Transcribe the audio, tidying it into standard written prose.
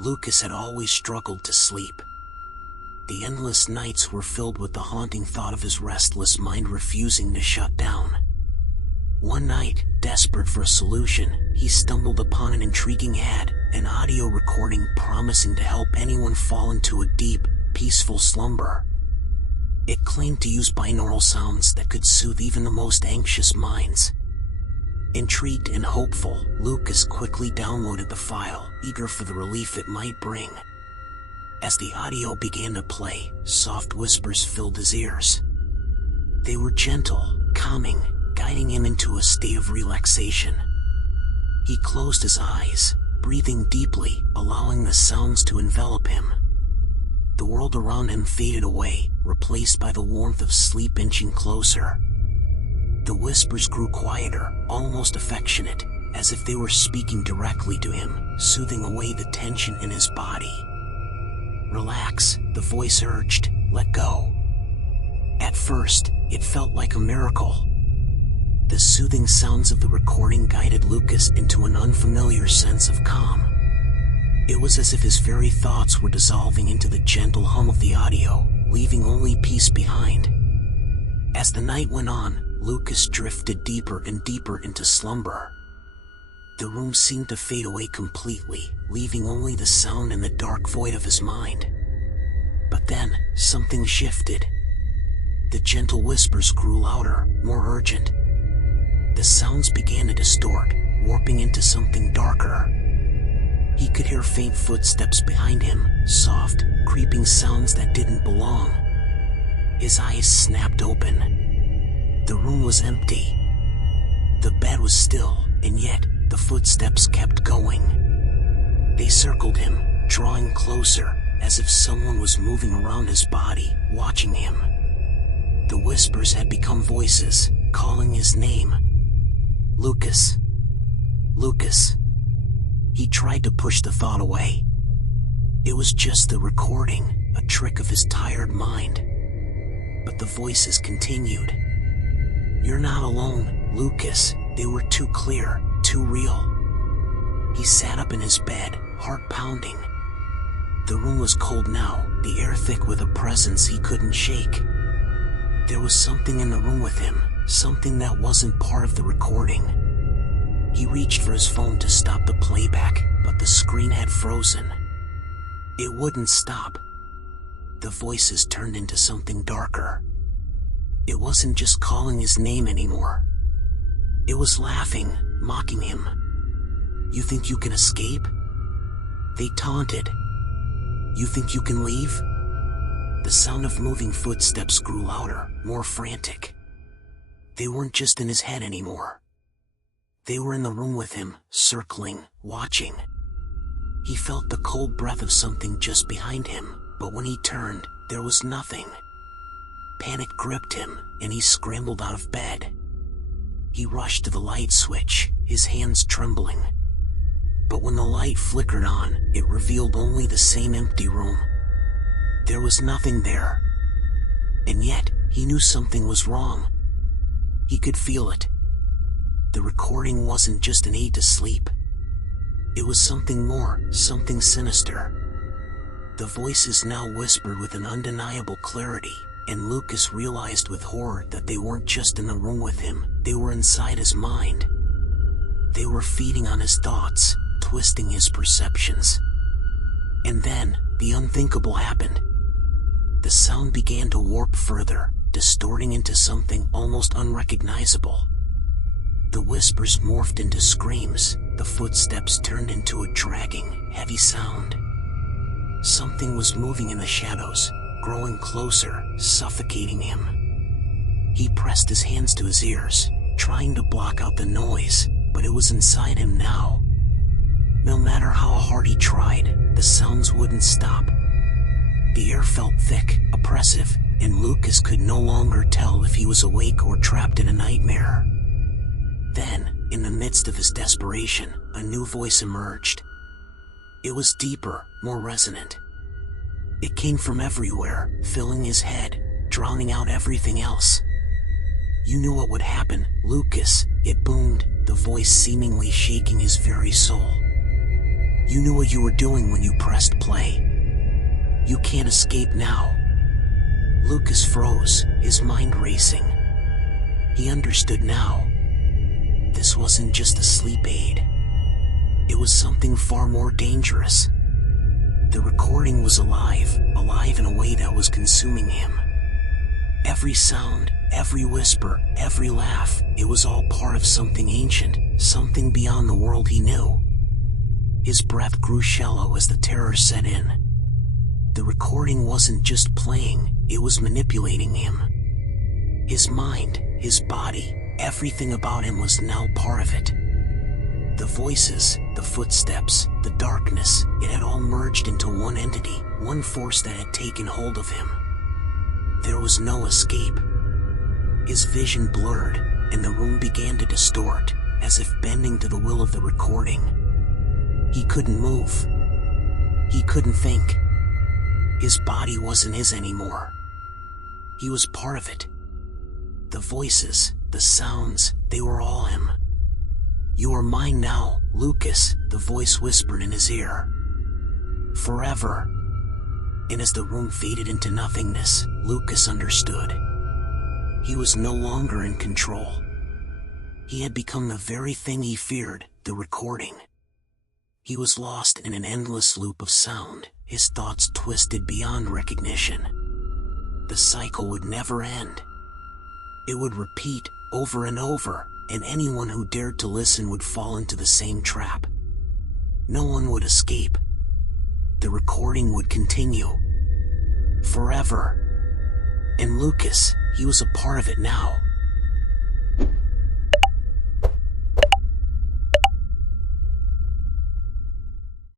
Lucas had always struggled to sleep. The endless nights were filled with the haunting thought of his restless mind refusing to shut down. One night, desperate for a solution, he stumbled upon an intriguing ad, an audio recording promising to help anyone fall into a deep, peaceful slumber. It claimed to use binaural sounds that could soothe even the most anxious minds. Intrigued and hopeful, Lucas quickly downloaded the file, eager for the relief it might bring. As the audio began to play, soft whispers filled his ears. They were gentle, calming, guiding him into a state of relaxation. He closed his eyes, breathing deeply, allowing the sounds to envelop him. The world around him faded away, replaced by the warmth of sleep inching closer. The whispers grew quieter, almost affectionate, as if they were speaking directly to him, soothing away the tension in his body. "Relax," the voice urged, "let go." At first, it felt like a miracle. The soothing sounds of the recording guided Lucas into an unfamiliar sense of calm. It was as if his very thoughts were dissolving into the gentle hum of the audio, leaving only peace behind. As the night went on, Lucas drifted deeper and deeper into slumber. The room seemed to fade away completely, leaving only the sound and the dark void of his mind. But then, something shifted. The gentle whispers grew louder, more urgent. The sounds began to distort, warping into something darker. He could hear faint footsteps behind him, soft, creeping sounds that didn't belong. His eyes snapped open. The room was empty. The bed was still, and yet, the footsteps kept going. They circled him, drawing closer, as if someone was moving around his body, watching him. The whispers had become voices, calling his name. "Lucas. Lucas." He tried to push the thought away. It was just the recording, a trick of his tired mind. But the voices continued. "You're not alone, Lucas." They were too clear, too real. He sat up in his bed, heart pounding. The room was cold now, the air thick with a presence he couldn't shake. There was something in the room with him, something that wasn't part of the recording. He reached for his phone to stop the playback, but the screen had frozen. It wouldn't stop. The voices turned into something darker. It wasn't just calling his name anymore. It was laughing, mocking him. "You think you can escape?" they taunted. "You think you can leave?" The sound of moving footsteps grew louder, more frantic. They weren't just in his head anymore. They were in the room with him, circling, watching. He felt the cold breath of something just behind him, but when he turned, there was nothing. Panic gripped him, and he scrambled out of bed. He rushed to the light switch, his hands trembling. But when the light flickered on, it revealed only the same empty room. There was nothing there. And yet, he knew something was wrong. He could feel it. The recording wasn't just an aid to sleep. It was something more, something sinister. The voices now whispered with an undeniable clarity, and Lucas realized with horror that they weren't just in the room with him, they were inside his mind. They were feeding on his thoughts, twisting his perceptions. And then, the unthinkable happened. The sound began to warp further, distorting into something almost unrecognizable. The whispers morphed into screams, the footsteps turned into a dragging, heavy sound. Something was moving in the shadows, growing closer, suffocating him. He pressed his hands to his ears, trying to block out the noise, but it was inside him now. No matter how hard he tried, the sounds wouldn't stop. The air felt thick, oppressive, and Lucas could no longer tell if he was awake or trapped in a nightmare. Then, in the midst of his desperation, a new voice emerged. It was deeper, more resonant. It came from everywhere, filling his head, drowning out everything else. "You knew what would happen, Lucas," it boomed, the voice seemingly shaking his very soul. You knew what you were doing when you pressed play. You can't escape now. Lucas froze, his mind racing. He understood now. This wasn't just a sleep aid. It was something far more dangerous. The recording was alive in a way that was consuming him. Every sound, every whisper, every laugh, it was all part of something ancient, something beyond the world he knew. His breath grew shallow as the terror set in. The recording wasn't just playing, it was manipulating him. His mind, his body, everything about him was now part of it. The voices, the footsteps, the darkness, it had all merged into one entity, one force that had taken hold of him. There was no escape. His vision blurred, and the room began to distort, as if bending to the will of the recording. He couldn't move. He couldn't think. His body wasn't his anymore. He was part of it. The voices, the sounds, they were all him. "You are mine now, Lucas," the voice whispered in his ear. "Forever." And as the room faded into nothingness, Lucas understood. He was no longer in control. He had become the very thing he feared, the recording. He was lost in an endless loop of sound, his thoughts twisted beyond recognition. The cycle would never end. It would repeat over and over, and anyone who dared to listen would fall into the same trap. No one would escape. The recording would continue. Forever. And Lucas, he was a part of it now.